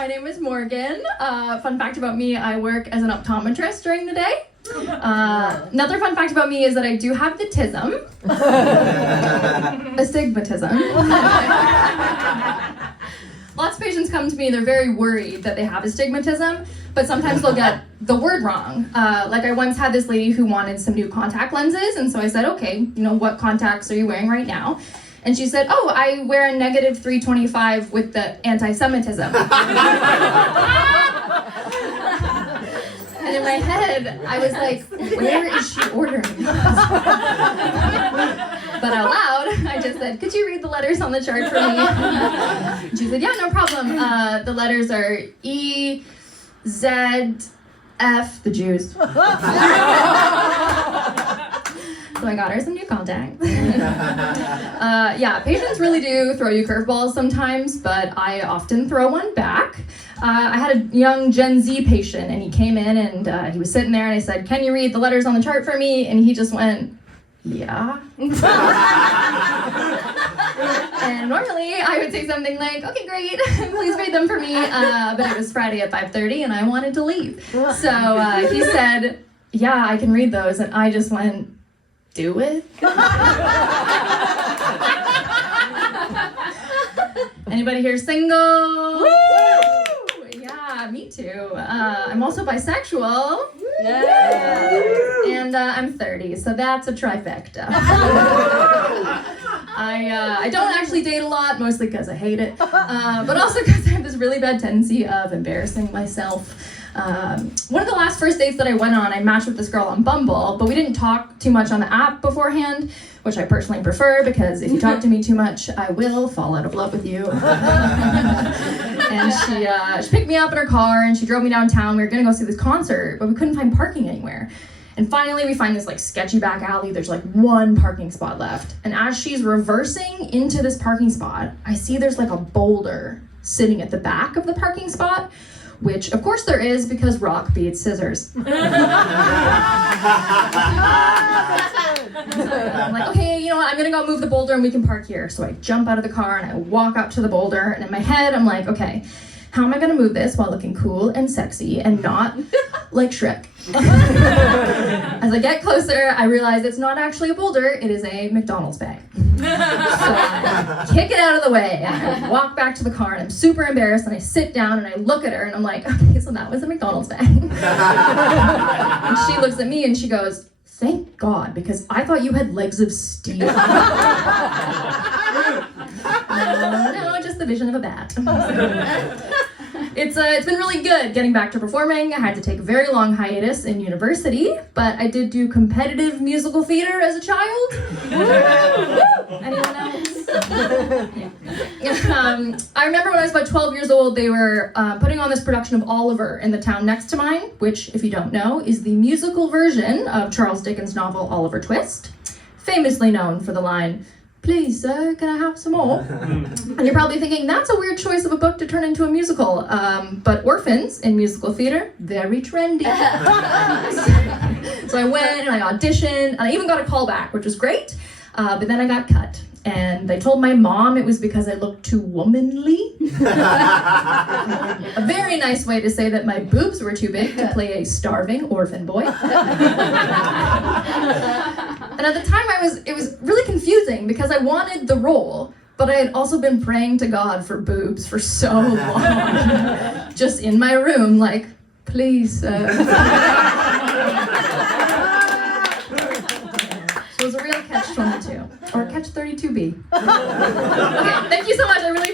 My name is Morgan. Fun fact about me, I work as an optometrist during the day. Another fun fact about me is that I do have the tism. Astigmatism. Lots of patients come to me, they're very worried that they have astigmatism, but sometimes they'll get the word wrong. Like I once had this lady who wanted some new contact lenses, and so I said, okay, what contacts are you wearing right now? And she said, oh, I wear a negative 325 with the anti-Semitism. And in my head, I was like, where is she ordering this? But out loud, I just said, could you read the letters on the chart for me? And she said, yeah, no problem. The letters are E, Z, F, the Jews. So I got her some new contacts. Yeah, patients really do throw you curveballs sometimes, but I often throw one back. I had a young Gen Z patient, and he came in, and he was sitting there, and I said, can you read the letters on the chart for me? And he just went, yeah. And normally I would say something like, okay, great, please read them for me. But it was Friday at 5:30, and I wanted to leave. So he said, yeah, I can read those. And I just went, do it? Anybody here single? Woo! Yeah, me too. I'm also bisexual. Yeah. And I'm 30, so that's a trifecta. I don't actually date a lot, mostly because I hate it, but also because I have this really bad tendency of embarrassing myself. One of the last first dates that I went on, I matched with this girl on Bumble, but we didn't talk too much on the app beforehand, which I personally prefer because if you talk to me too much, I will fall out of love with you. And she picked me up in her car and she drove me downtown. We were gonna go see this concert, but we couldn't find parking anywhere. And finally we find this sketchy back alley. There's one parking spot left. And as she's reversing into this parking spot, I see there's a boulder sitting at the back of the parking spot, which of course there is because rock beats scissors. I'm like, okay, you know what, I'm gonna go move the boulder and we can park here. So I jump out of the car and I walk up to the boulder, and in my head I'm like, okay, how am I gonna move this while looking cool and sexy and not like Shrek? As I get closer, I realize it's not actually a boulder, it is a McDonald's bag. So I kick it out of the way and I walk back to the car, and I'm super embarrassed, and I sit down and I look at her and I'm like, okay, so that was a McDonald's bag. And she looks at me and she goes, thank God, because I thought you had legs of steel. No, just the vision of a bat. It's been really good getting back to performing. I had to take a very long hiatus in university, but I did do competitive musical theater as a child. Anyone else? Yeah. I remember when I was about 12 years old, they were putting on this production of Oliver in the town next to mine, which, if you don't know, is the musical version of Charles Dickens' novel Oliver Twist, famously known for the line, please, sir, can I have some more? And you're probably thinking, that's a weird choice of a book to turn into a musical. But orphans in musical theater, very trendy. So I went and I auditioned, and I even got a call back, which was great. But then I got cut. And they told my mom it was because I looked too womanly. A very nice way to say that my boobs were too big to play a starving orphan boy. And at the time it was really confusing because I wanted the role, but I had also been praying to God for boobs for so long. Just in my room, please. So it was a real catch-22, or catch-32B. Okay, thank you so much, I really